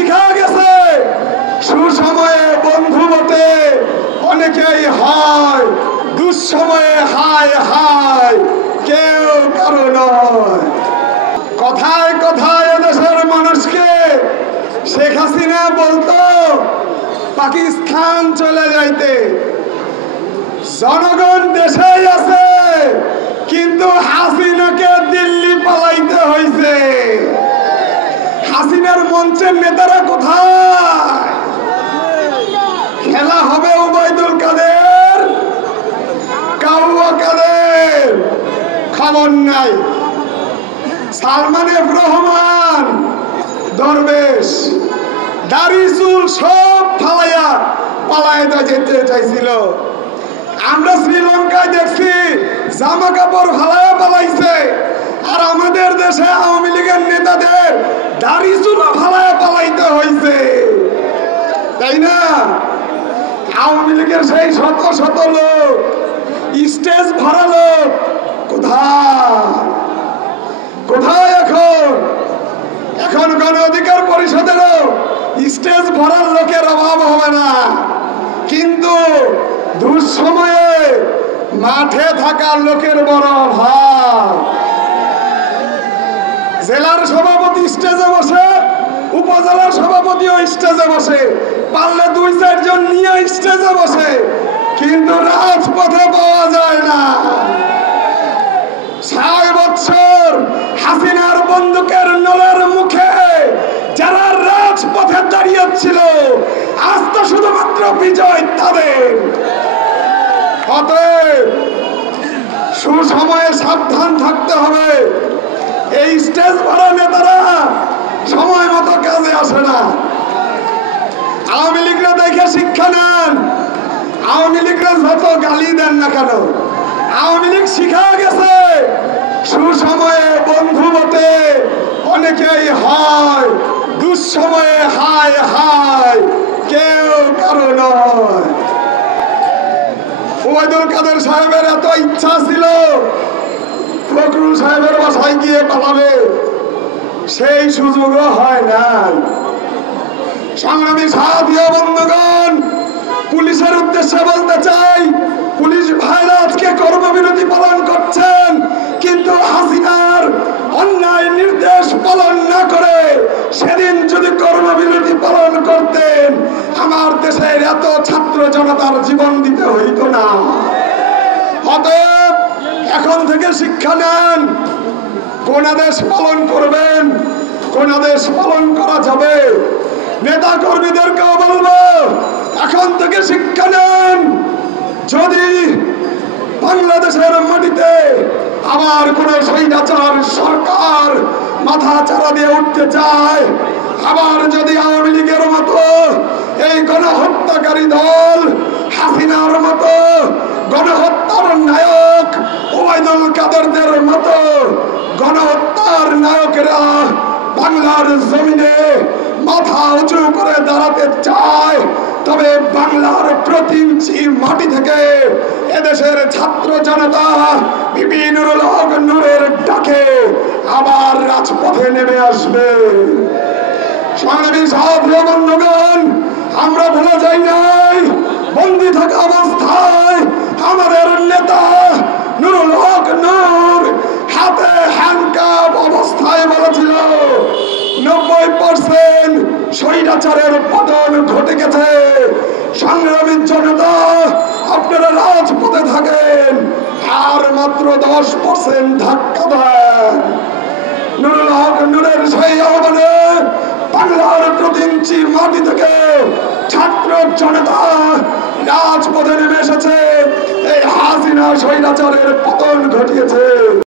শিখা গেছে সুসময়ে বন্ধু বটে অনেকেই হয়, দুঃসময়ে হায় হায় কেউ কারো নয়। কথায় কথায় এদেশের মানুষকে শেখ হাসিনা বলতো পাকিস্তান চলে যাইতে, জনগণ দেশেই আছে কিন্তু হাসিনাকে দিল্লি পালাইতে হয়েছে। হাসিনার মঞ্চের নেতারা কোথায়? খেলা হবে ওবায়দুল কাদের, কাউয়া কাদের, খবর নাই। সালমান এফ রহমান, দরবেশ, দাড়ি চুল সব ফালাইয়া পালায় যেতে চাইছিল। আমরা শ্রীলঙ্কায় দেখছি জামা কাপড় ফালাইয়া পালাইছে, আর আমাদের দেশে আওয়ামী লীগের নেতাদের দাড়ি চুল ফালাইয়া পালাইতে হয়েছে, তাই না? আওয়ামী লীগের সেই শত শত লোক, স্টেজ ভরা লোক কোথায় কোথায়? এখন গণ অধিকার পরিষদেরও স্টেজ ভরার লোকের অভাব হবে না, কিন্তু দুঃসময়ে মাঠে থাকা লোকের বড় অভাব। জেলার সভাপতি স্টেজে বসে, উপজেলার সভাপতিও স্টেজে বসে, পারলে 2-4 জন নিয়ে স্টেজে বসে, কিন্তু রাজপথে পাওয়া যায় না। 6 বছর হাসিনার বন্দুকের নলের মুখে যারা রাজপথে দাঁড়িয়ে ছিল, আজ তো শুধুমাত্র বিজয় তাদের। অতএব সুসময়ে সাবধান থাকতে হবে। এই স্টেজ ভরা নেতারা সময় মতো কাজে আসে না। আওয়ামী লীগরা দেখে শিক্ষা নেন। আওয়ামী লীগরা যত গালি দেন না কেন, আওয়ামী লীগ শিখা গেছে সুসময়ে বন্ধু বটে অনেকেই হয়, দুঃসময়ে হায় হায় কেউ কারো নয়। ওবায়দুল কাদের সাহেবের এত ইচ্ছা ছিল ফখরুল সাহেবের বাসায় গিয়ে পালাবে, সেই সুযোগও হয় না। সংগ্রামী সাথী ও বন্ধুগণ, পুলিশের উদ্দেশ্যে বলতে চাই, পুলিশ ভাইরা আজকে কর্মবিরতি পালন করছেন, কিন্তু হাসিনার অন্যায় নির্দেশ পালন না করে সেদিন যদি কর্মবিরতি পালন করতেন, আমার দেশের এত ছাত্র জনতার জীবন দিতে হইত না। অতএব এখন থেকে শিক্ষা নেন, কোন আদেশ পালন করবেন, কোন আদেশ পালন করা যাবে। নেতা কর্মীদেরকেও বলবো, এখন থেকে শিক্ষা নেন। যদি বাংলাদেশের মাটিতে আবার কোন স্বৈরাচার সরকার মাথা চারা দিয়ে উঠতে চায়, আবার যদি আওয়ামী লীগের মতো এই গণহত্যাকারী দল, হাসিনার মতো গণহত্যার নায়ক, ওবায়দুল কাদেরদের মতো গণহত্যার নায়কেরা বাংলার জমিনে মাথা উঁচু করে দাঁড়াতে চায়, তবে বাংলার প্রতি ইঞ্চি মাটি থেকে এদেশের ছাত্র জনতা বিপি নুরুল হক নূরের ডাকে আবার রাজপথে নেমে আসবে। সংগ্রামী সাথী ও বন্ধুগণ, আমরা ভুলে যাই নাই, বন্দী থাকা অবস্থায় আমাদের নেতা নুরুল হক নূর হাতে হ্যান্ডকাপ অবস্থায় বলেছিল 90% স্বৈরাচারের পতন ঘটে গেছে। সংগ্রামী জনতা, আপনারা রাজপথে থাকেন, আর মাত্র 10% ধাক্কা দেন। নুরুল হক নূরের সেই আহ্বানে বাংলার প্রতি ইঞ্চি মাটি থেকে ছাত্র জনতা রাজপথে নেমে এসেছে, এই হাসিনা স্বৈরাচারের পতন ঘটিয়েছে।